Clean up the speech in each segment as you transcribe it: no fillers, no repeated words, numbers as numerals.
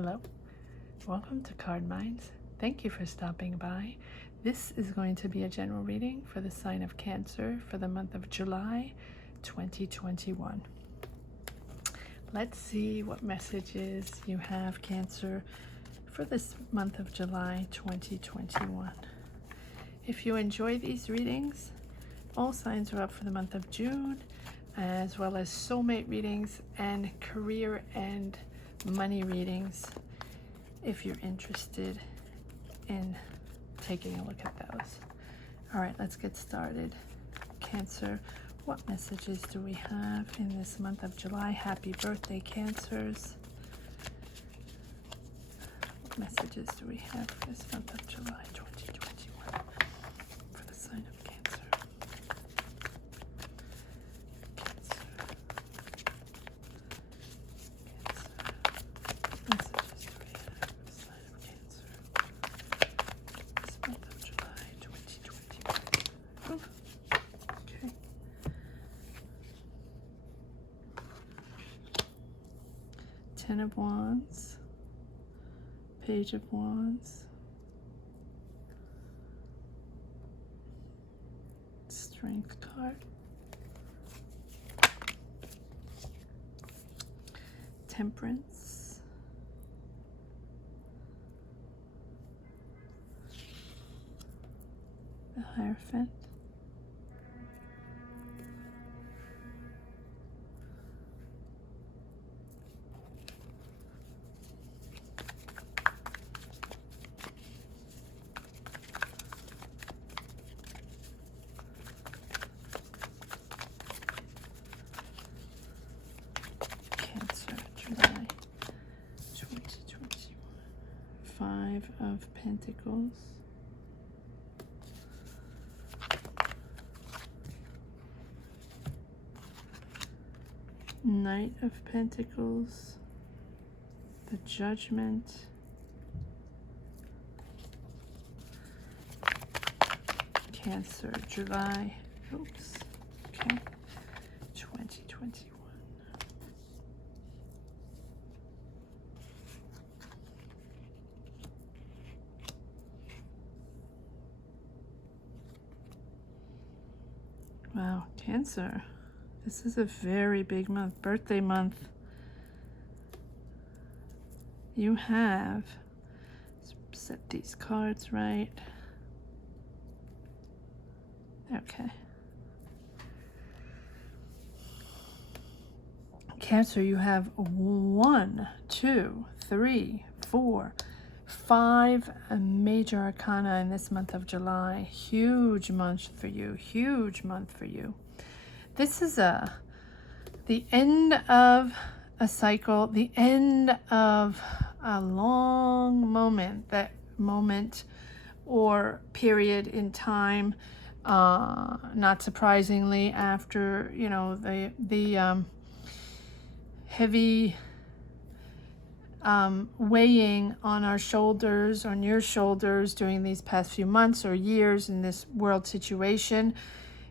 Hello, welcome to Card Minds. Thank you for stopping by. This is going to be a general reading for the sign of Cancer for the month of July 2021. Let's see what messages you have, Cancer, for this month of July 2021. If you enjoy these readings, all signs are up for the month of June, as well as soulmate readings and career and money readings if you're interested in taking a look at those. All right, let's get started. Cancer, what messages do we have in this month of July? Happy birthday, Cancers. What messages do we have for this month of July 2021 for the sign of Cancer? Messages do we have for the sign of Cancer this month of July 2021? Oof. Okay. Ten of Wands, Page of Wands, Strength card, Temperance, the Hierophant, Cancer, July 2021. Five of Pentacles, Knight of Pentacles, the Judgment, Cancer, July, okay, 2021. Wow, Cancer, this is a very big month, birthday month. You have, let's set these cards right. Okay. Cancer, you have 1, 2, 3, 4, 5 major arcana in this month of July. Huge month for you. Huge month for you. This is the end of a cycle, the end of a long moment or period in time. Not surprisingly, after the heavy weighing on our shoulders, on your shoulders during these past few months or years in this world situation,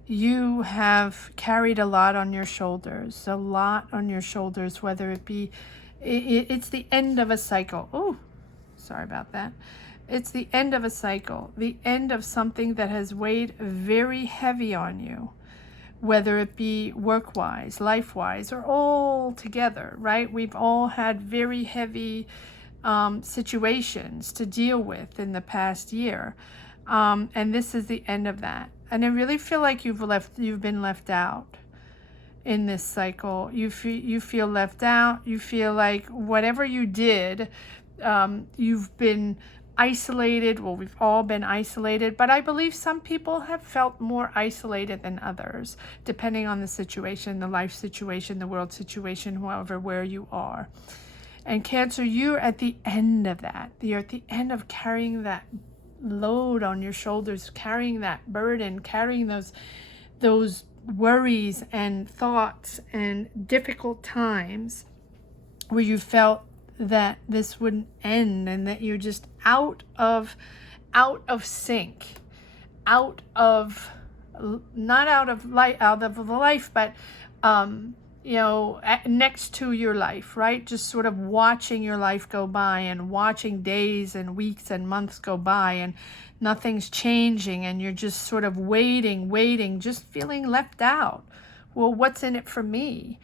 you have carried a lot on your shoulders, whether it be, it's the end of a cycle. Oh, sorry about that. It's the end of a cycle, the end of something that has weighed very heavy on you, whether it be work-wise, life-wise, or all together, right? We've all had very heavy situations to deal with in the past year. And this is the end of that. And I really feel like you've been left out in this cycle. You feel left out. You feel like whatever you did, you've been isolated. Well, we've all been isolated, but I believe some people have felt more isolated than others, depending on the situation, the life situation, the world situation, however, where you are. And Cancer, you're at the end of that. You're at the end of carrying that load on your shoulders, carrying that burden, carrying those worries and thoughts and difficult times where you felt that this wouldn't end and that you're just out of sync, not out of life, but next to your life, right? Just sort of watching your life go by and watching days and weeks and months go by and nothing's changing and you're just sort of waiting, just feeling left out. Well, what's in it for me?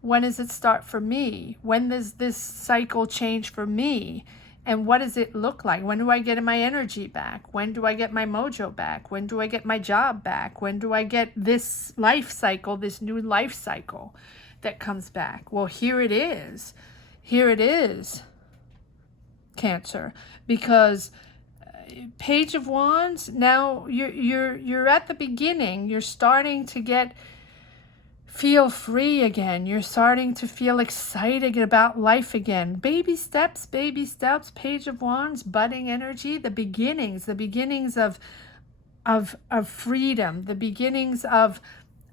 When does it start for me? When does this cycle change for me? And what does it look like? When do I get my energy back? When do I get my mojo back? When do I get my job back? When do I get this life cycle, this new life cycle that comes back? Well, here it is. Here it is, Cancer. Because Page of Wands, now you're at the beginning. You're starting to feel free again. You're starting to feel excited about life again. Baby steps, Page of Wands, budding energy, the beginnings of freedom, the beginnings of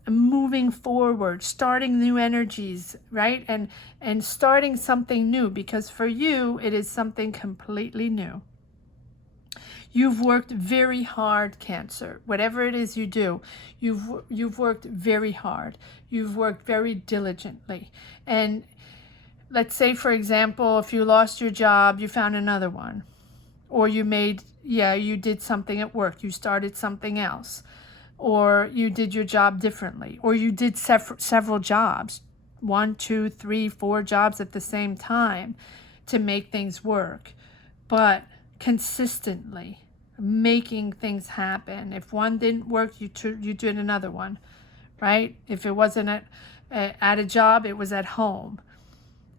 moving forward, starting new energies, right? And starting something new, because for you, it is something completely new. You've worked very hard, Cancer. Whatever it is you do, you've worked very hard. You've worked very diligently. And let's say, for example, if you lost your job, you found another one. Or you did something at work. You started something else. Or you did your job differently. Or you did several jobs. 1, 2, 3, 4 jobs at the same time to make things work. But consistently making things happen. If one didn't work, you did another one, right? If it wasn't at a job, it was at home.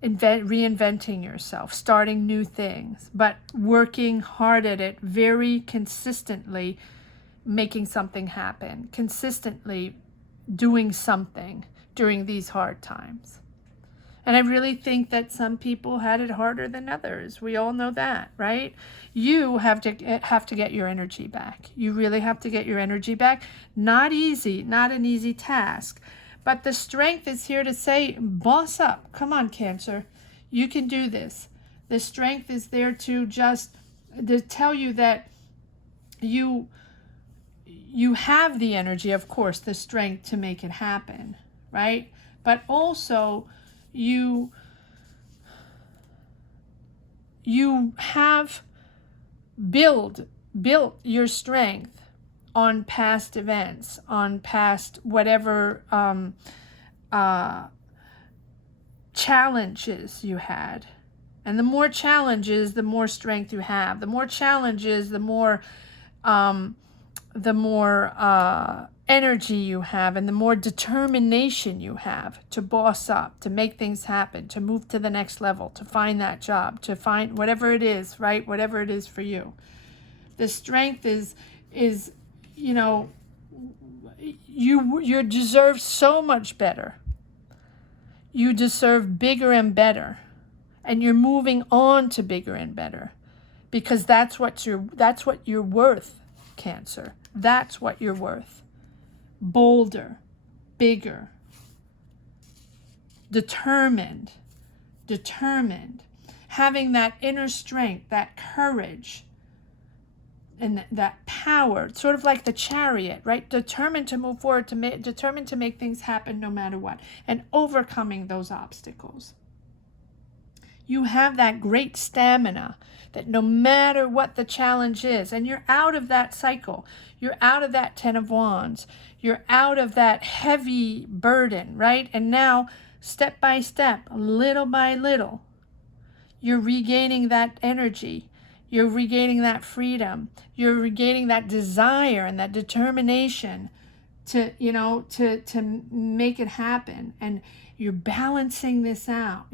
Reinventing yourself, starting new things, but working hard at it very consistently, making something happen, consistently doing something during these hard times. And I really think that some people had it harder than others. We all know that, right? You have to get your energy back. You really have to get your energy back. Not easy, not an easy task. But the strength is here to say, boss up. Come on, Cancer. You can do this. The strength is there to tell you that you have the energy, of course, the strength to make it happen, right? But also, you have built your strength on past events, on past whatever challenges you had. And the more challenges, the more strength you have. The more challenges, the more energy you have, and the more determination you have to boss up, to make things happen, to move to the next level, to find that job, to find whatever it is, right? Whatever it is for you. The strength is you deserve so much better. You deserve bigger and better. And you're moving on to bigger and better, because that's what you're worth, Cancer. That's what you're worth. Bolder, bigger, determined, having that inner strength, that courage, and that power, sort of like the Chariot, right? Determined to move forward, determined to make things happen no matter what, and overcoming those obstacles. You have that great stamina that no matter what the challenge is, and you're out of that cycle, you're out of that 10 of Wands, you're out of that heavy burden, right? And now, step by step, little by little, you're regaining that energy, you're regaining that freedom, you're regaining that desire and that determination to make it happen. And you're balancing this out,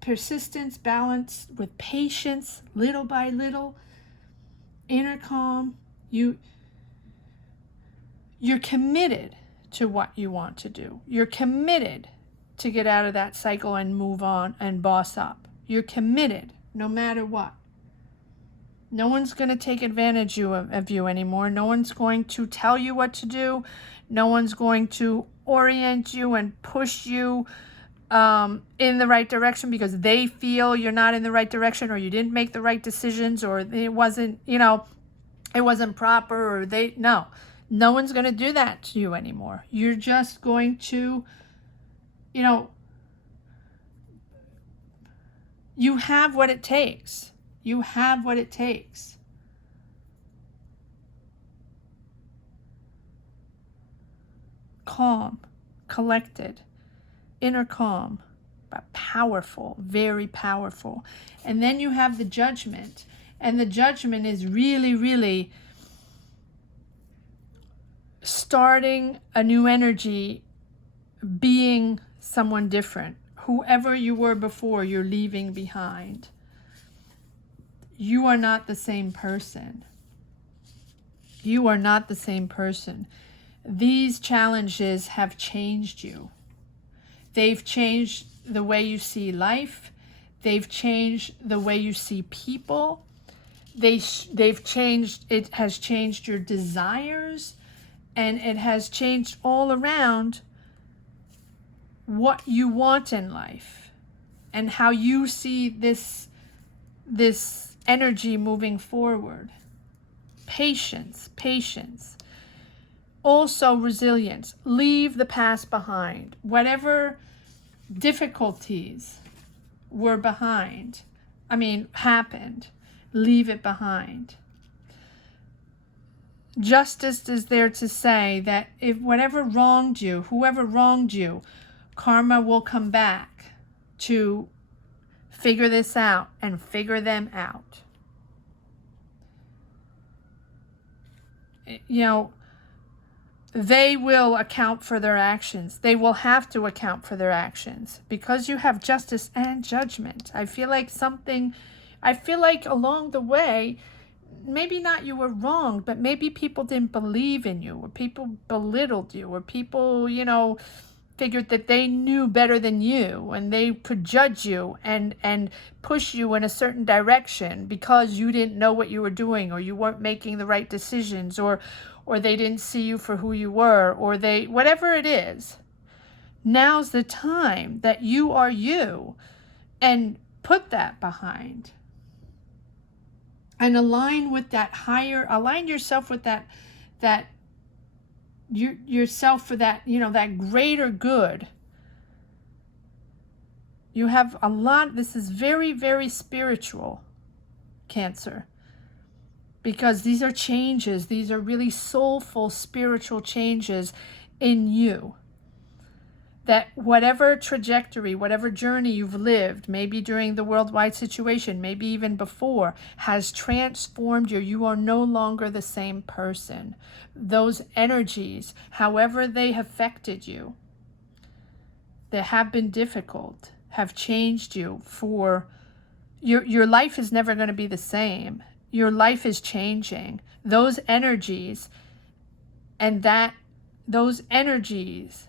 persistence, balance with patience, little by little, inner calm. You're committed to what you want to do. You're committed to get out of that cycle and move on and boss up. You're committed no matter what. No one's going to take advantage of you anymore. No one's going to tell you what to do. No one's going to orient you and push you in the right direction because they feel you're not in the right direction, or you didn't make the right decisions, or it wasn't, it wasn't proper, or no one's going to do that to you anymore. You're just going to you know, you have what it takes. You have what it takes. Calm, collected, inner calm, but powerful, very powerful. And then you have the Judgment. And the Judgment is really, really starting a new energy, being someone different. Whoever you were before, you're leaving behind. You are not the same person. You are not the same person. These challenges have changed you. They've changed the way you see life. They've changed the way you see people. They've changed, it has changed your desires, and it has changed all around what you want in life and how you see this energy moving forward. Patience, patience. Also resilience. Leave the past behind. Whatever difficulties were happened, leave it behind. Justice is there to say that if whatever wronged you, whoever wronged you, karma will come back to figure this out and figure them out. You know, they will account for their actions. They will have to account for their actions because you have justice and judgment. I feel like along the way, maybe not you were wrong, but maybe people didn't believe in you, or people belittled you, or people, figured that they knew better than you and they could judge you and push you in a certain direction because you didn't know what you were doing, or you weren't making the right decisions, or they didn't see you for who you were, or whatever it is. Now's the time that you are you, and put that behind. And align yourself with yourself for that, that greater good. You have a lot, this is very, very spiritual, Cancer. Because these are changes, these are really soulful, spiritual changes in you. That whatever trajectory, whatever journey you've lived, maybe during the worldwide situation, maybe even before, has transformed you. You are no longer the same person. Those energies, however they have affected you, that have been difficult, have changed you for... Your life is never going to be the same. Your life is changing. Those energies those energies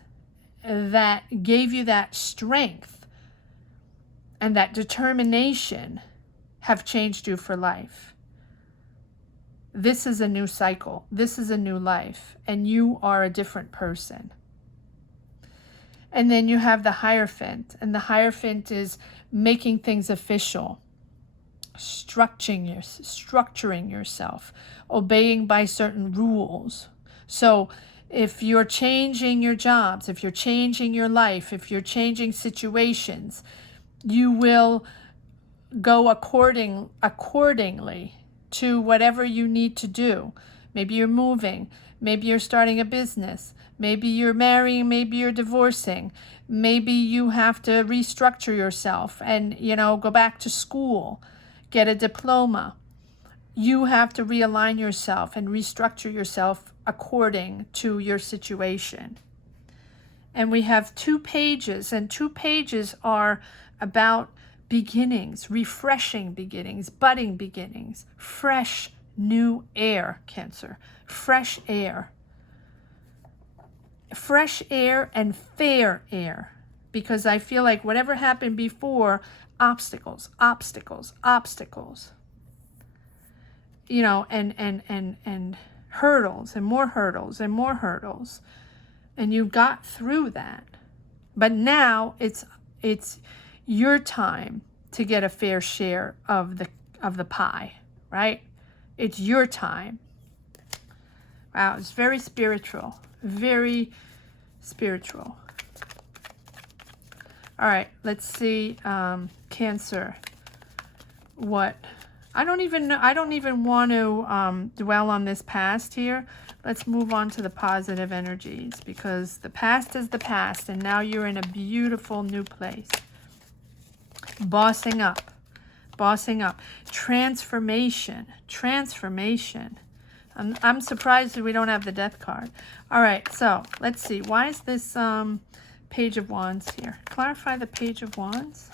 that gave you that strength and that determination have changed you for life. This is a new cycle. This is a new life, and you are a different person. And then you have the Hierophant, and the Hierophant is making things official, structuring yourself, obeying by certain rules. So if you're changing your jobs, if you're changing your life, if you're changing situations, you will go accordingly to whatever you need to do. Maybe you're moving, maybe you're starting a business, maybe you're marrying, maybe you're divorcing, maybe you have to restructure yourself and, go back to school, get a diploma. You have to realign yourself and restructure yourself according to your situation. And we have 2 pages, and 2 pages are about beginnings, refreshing beginnings, budding beginnings, fresh new air, Cancer, fresh air. Fresh air and fair air, because I feel like whatever happened before, obstacles, and hurdles and more hurdles and more hurdles, and you got through that. But now it's your time to get a fair share of the pie, right? It's your time. Wow, it's very spiritual, very spiritual. All right, let's see, Cancer. What? I don't even know. I don't even want to dwell on this past here. Let's move on to the positive energies, because the past is the past, and now you're in a beautiful new place. Bossing up, bossing up, transformation, transformation. I'm surprised that we don't have the Death card. All right, so let's see. Why is this Page of Wands here? Clarify the Page of Wands.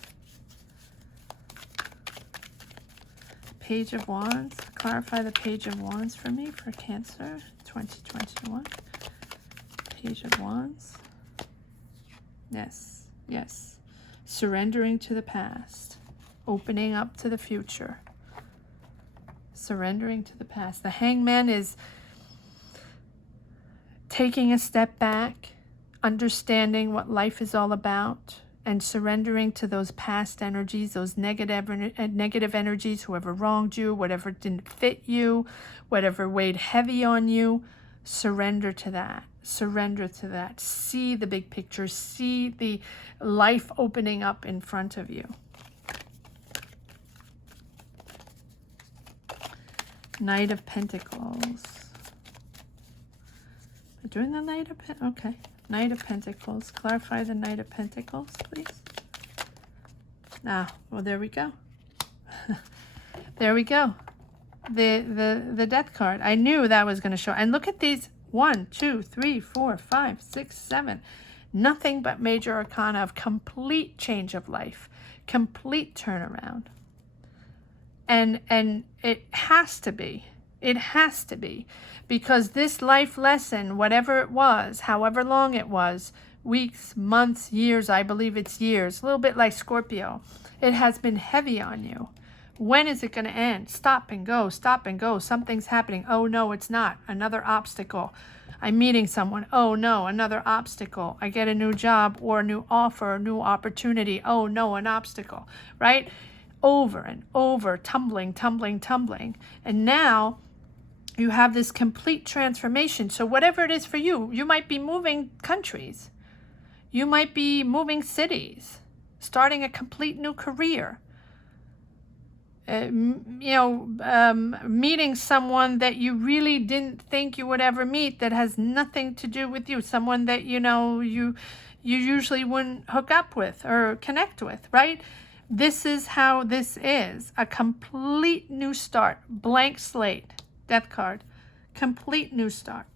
Page of Wands. Clarify the Page of Wands for me for Cancer 2021. Page of Wands. Yes, yes. Surrendering to the past. Opening up to the future. Surrendering to the past. The Hangman is taking a step back, understanding what life is all about, and surrendering to those past energies, those negative energies, whoever wronged you, whatever didn't fit you, whatever weighed heavy on you. Surrender to that. Surrender to that. See the big picture. See the life opening up in front of you. Knight of Pentacles. We're doing the Knight of Pentacles. Okay. Knight of Pentacles. Clarify the Knight of Pentacles, please. Ah, well, there we go. There we go. The Death card. I knew that was going to show. And look at these. 1, 2, 3, 4, 5, 6, 7. Nothing but major arcana of complete change of life. Complete turnaround. And it has to be. It has to be. Because this life lesson, whatever it was, however long it was, weeks, months, years, I believe it's years, a little bit like Scorpio, it has been heavy on you. When is it going to end? Stop and go, stop and go. Something's happening. Oh, no, it's not. Another obstacle. I'm meeting someone. Oh, no, another obstacle. I get a new job or a new offer, a new opportunity. Oh, no, an obstacle, right? Over and over, tumbling, tumbling, tumbling. And now you have this complete transformation. So whatever it is for you, you might be moving countries. You might be moving cities, starting a complete new career. Meeting someone that you really didn't think you would ever meet, that has nothing to do with you. Someone that, you usually wouldn't hook up with or connect with, right? This is how this is. A complete new start. Blank slate. Death card. Complete new start.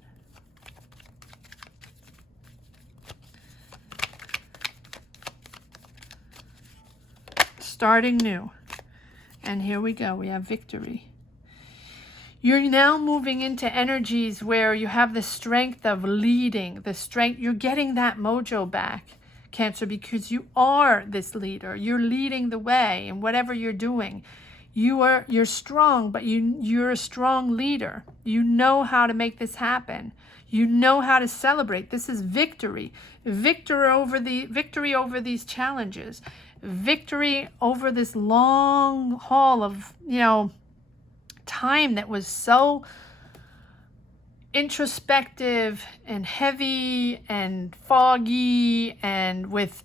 Starting new. And here we go. We have victory. You're now moving into energies where you have the strength of leading. The strength. You're getting that mojo back, Cancer, because you are this leader. You're leading the way in whatever you're doing. You're strong, but you're a strong leader. You know how to make this happen. You know how to celebrate. This is victory. Victory over these challenges. Victory over this long haul of, time that was so introspective and heavy and foggy and with,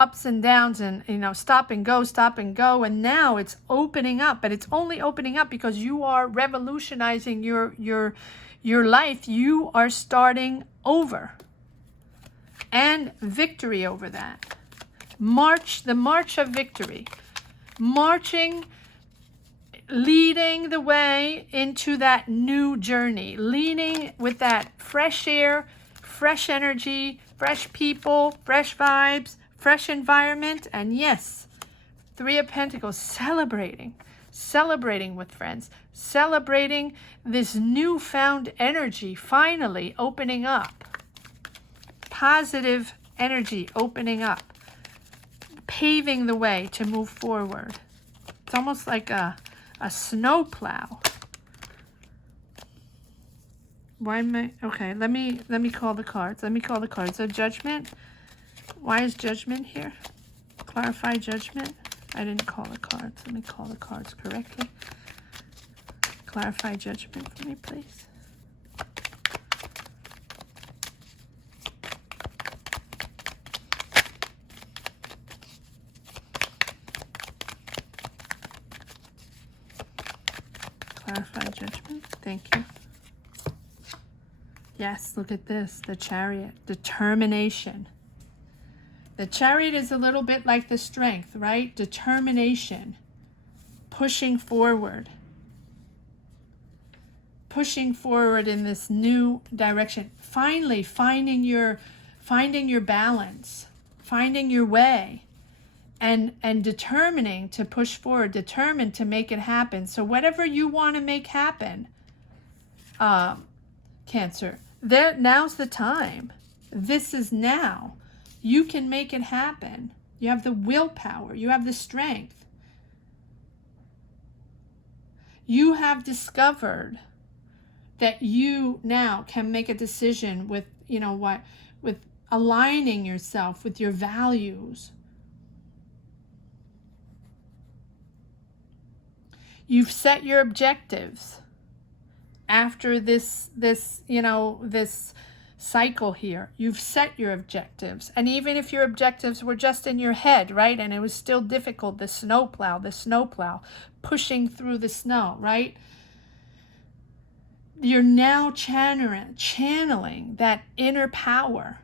ups and downs and, stop and go. And now it's opening up, but it's only opening up because you are revolutionizing your life. You are starting over, and victory over that. The march of victory. Marching, leading the way into that new journey. Leading with that fresh air, fresh energy, fresh people, fresh vibes, fresh environment. And yes, 3 of Pentacles, celebrating with friends. Celebrating this newfound energy finally opening up. Positive energy opening up. Paving the way to move forward. It's almost like a snow plow. Why am I? Okay, let me call the cards. So Judgment. Why is Judgment here? Clarify Judgment. I didn't call the cards. Let me call the cards correctly. Clarify Judgment for me, please. Thank you. Yes, look at this. The Chariot. Determination. The Chariot is a little bit like the Strength, right? Determination. Pushing forward. Pushing forward in this new direction. Finally finding your balance. Finding your way. And determining to push forward. Determined to make it happen. So whatever you want to make happen, Cancer, now's the time. This is now. You can make it happen. You have the willpower. You have the strength. You have discovered that you now can make a decision with, you know what, with aligning yourself with your values. You've set your objectives after this cycle here. You've set your objectives. And even if your objectives were just in your head, right? And it was still difficult, the snowplow, pushing through the snow, right? You're now channeling that inner power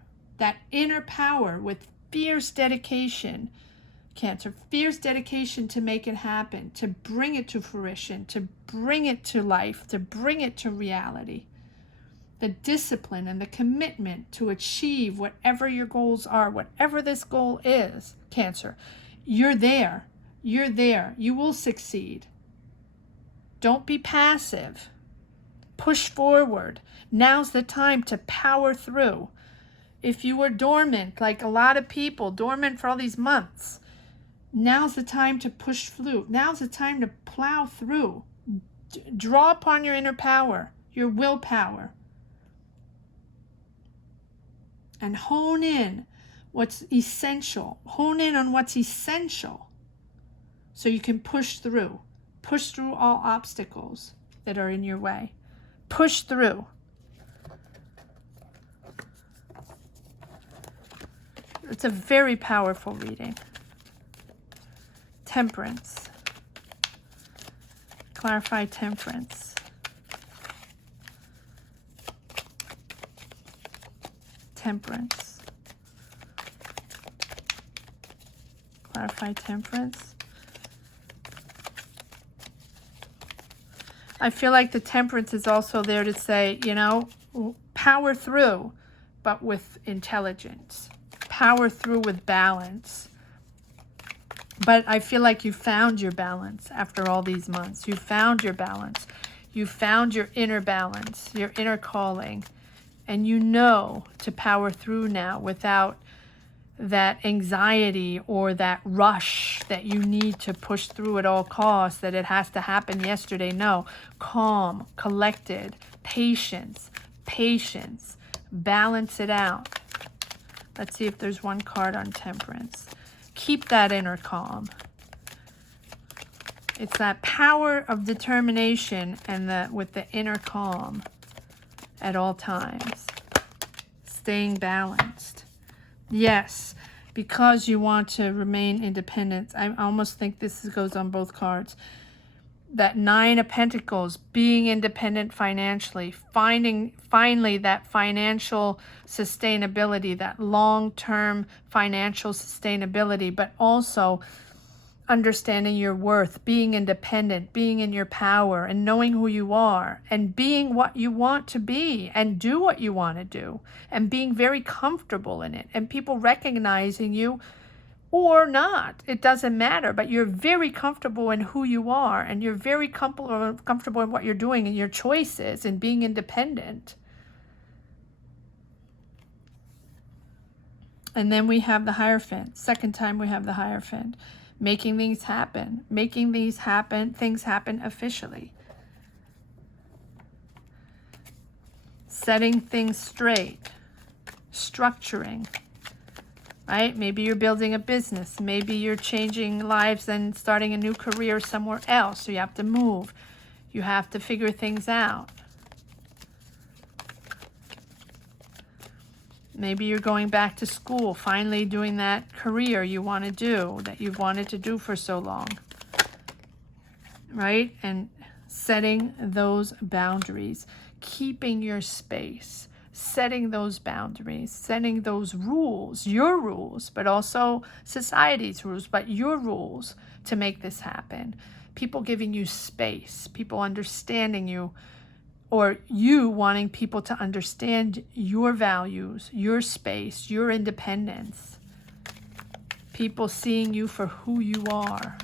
with fierce dedication, Cancer, fierce dedication to make it happen, to bring it to fruition, to bring it to life, to bring it to reality. The discipline and the commitment to achieve whatever your goals are, whatever this goal is, Cancer, you're there. You're there. You will succeed. Don't be passive. Push forward. Now's the time to power through. If you were dormant, like a lot of people, dormant for all these months, now's the time to push through. Now's the time to plow through. Draw upon your inner power, your willpower. And hone in what's essential. Hone in on what's essential so you can push through. Push through all obstacles that are in your way. Push through. It's a very powerful reading. Temperance. Clarify temperance. Temperance. Clarify temperance. I feel like the temperance is also there to say, you know, power through, but with intelligence. Power through with balance. But I feel like you found your balance after all these months. You found your balance. You found your inner balance, your inner calling. And you know to power through now without that anxiety or that rush that you need to push through at all costs, that it has to happen yesterday. No, calm, collected, patience, balance it out. Let's see if there's one card on temperance. Keep that inner calm. It's that power of determination and with the inner calm at all times. Staying balanced. Yes, because you want to remain independent. I almost think this goes on both cards. That Nine of Pentacles, being independent financially, finding finally that financial sustainability, that long-term financial sustainability, but also understanding your worth, being independent, being in your power, and knowing who you are, and being what you want to be, and do what you want to do, and being very comfortable in it, and people recognizing you or not. It doesn't matter, but you're very comfortable in who you are, and you're very comfortable in what you're doing and your choices and being independent. And then we have the Hierophant. Second time we have the Hierophant. Making things happen. Making things happen officially. Setting things straight. Structuring. Right? Maybe you're building a business. Maybe you're changing lives and starting a new career somewhere else. So you have to move. You have to figure things out. Maybe you're going back to school, finally doing that career you want to do, that you've wanted to do for so long. Right? And Setting those boundaries, keeping your space, setting those boundaries, setting those rules, your rules, but also society's rules, but your rules to make this happen. People giving you space, people understanding you, or you wanting people to understand your values, your space, your independence. People seeing you for who you are.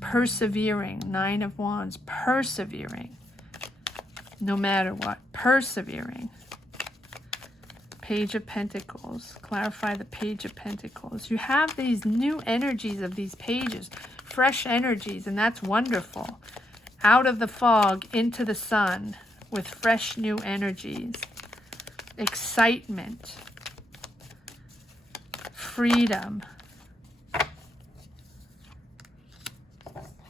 Persevering, 9 of Wands, persevering. No matter what, persevering. Page of Pentacles, clarify the Page of Pentacles. You have these new energies of these pages, fresh energies, and that's wonderful. Out of the fog into the sun with fresh new energies. Excitement. Freedom.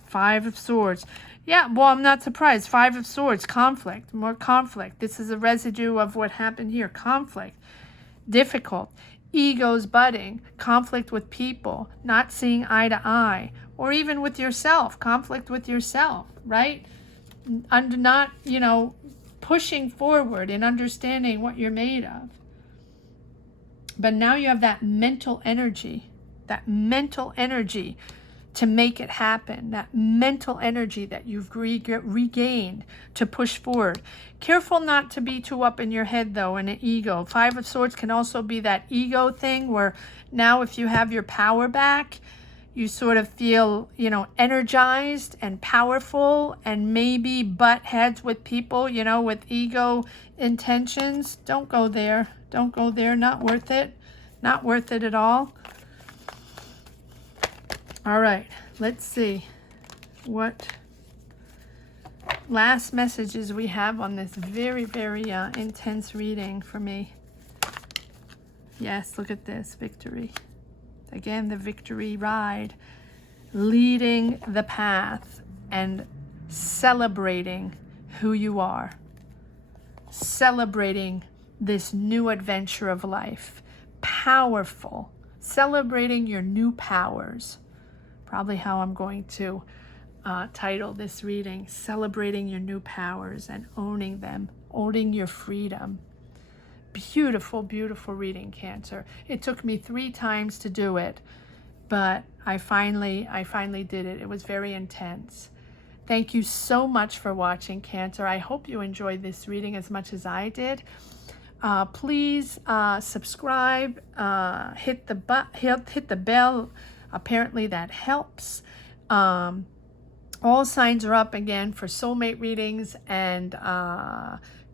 5 of Swords. Yeah, well, I'm not surprised. 5 of Swords, conflict, more conflict. This is a residue of what happened here. Conflict, difficult, egos budding, conflict with people, not seeing eye to eye, or even with yourself, conflict with yourself, right? Under not, pushing forward and understanding what you're made of. But now you have that mental energy to make it happen, that mental energy that you've regained to push forward. Careful not to be too up in your head, though, and an ego. 5 of Swords can also be that ego thing where now if you have your power back, you sort of feel, energized and powerful, and maybe butt heads with people, with ego intentions. Don't go there. Don't go there. Not worth it. Not worth it at all. All right, let's see what last messages we have on this very, very intense reading for me. Yes, look at this, victory. Again, the victory ride, leading the path and celebrating who you are, celebrating this new adventure of life, powerful, celebrating your new powers. Probably how I'm going to title this reading, celebrating your new powers and owning them, owning your freedom. Beautiful, beautiful reading, Cancer. It took me 3 times to do it, but I finally did it. It was very intense. Thank you so much for watching, Cancer. I hope you enjoyed this reading as much as I did. Please subscribe, hit the bell. Apparently that helps. All signs are up again for soulmate readings and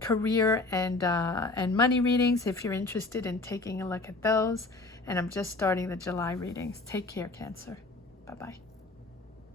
career and money readings if you're interested in taking a look at those. And I'm just starting the July readings. Take care, Cancer. Bye-bye.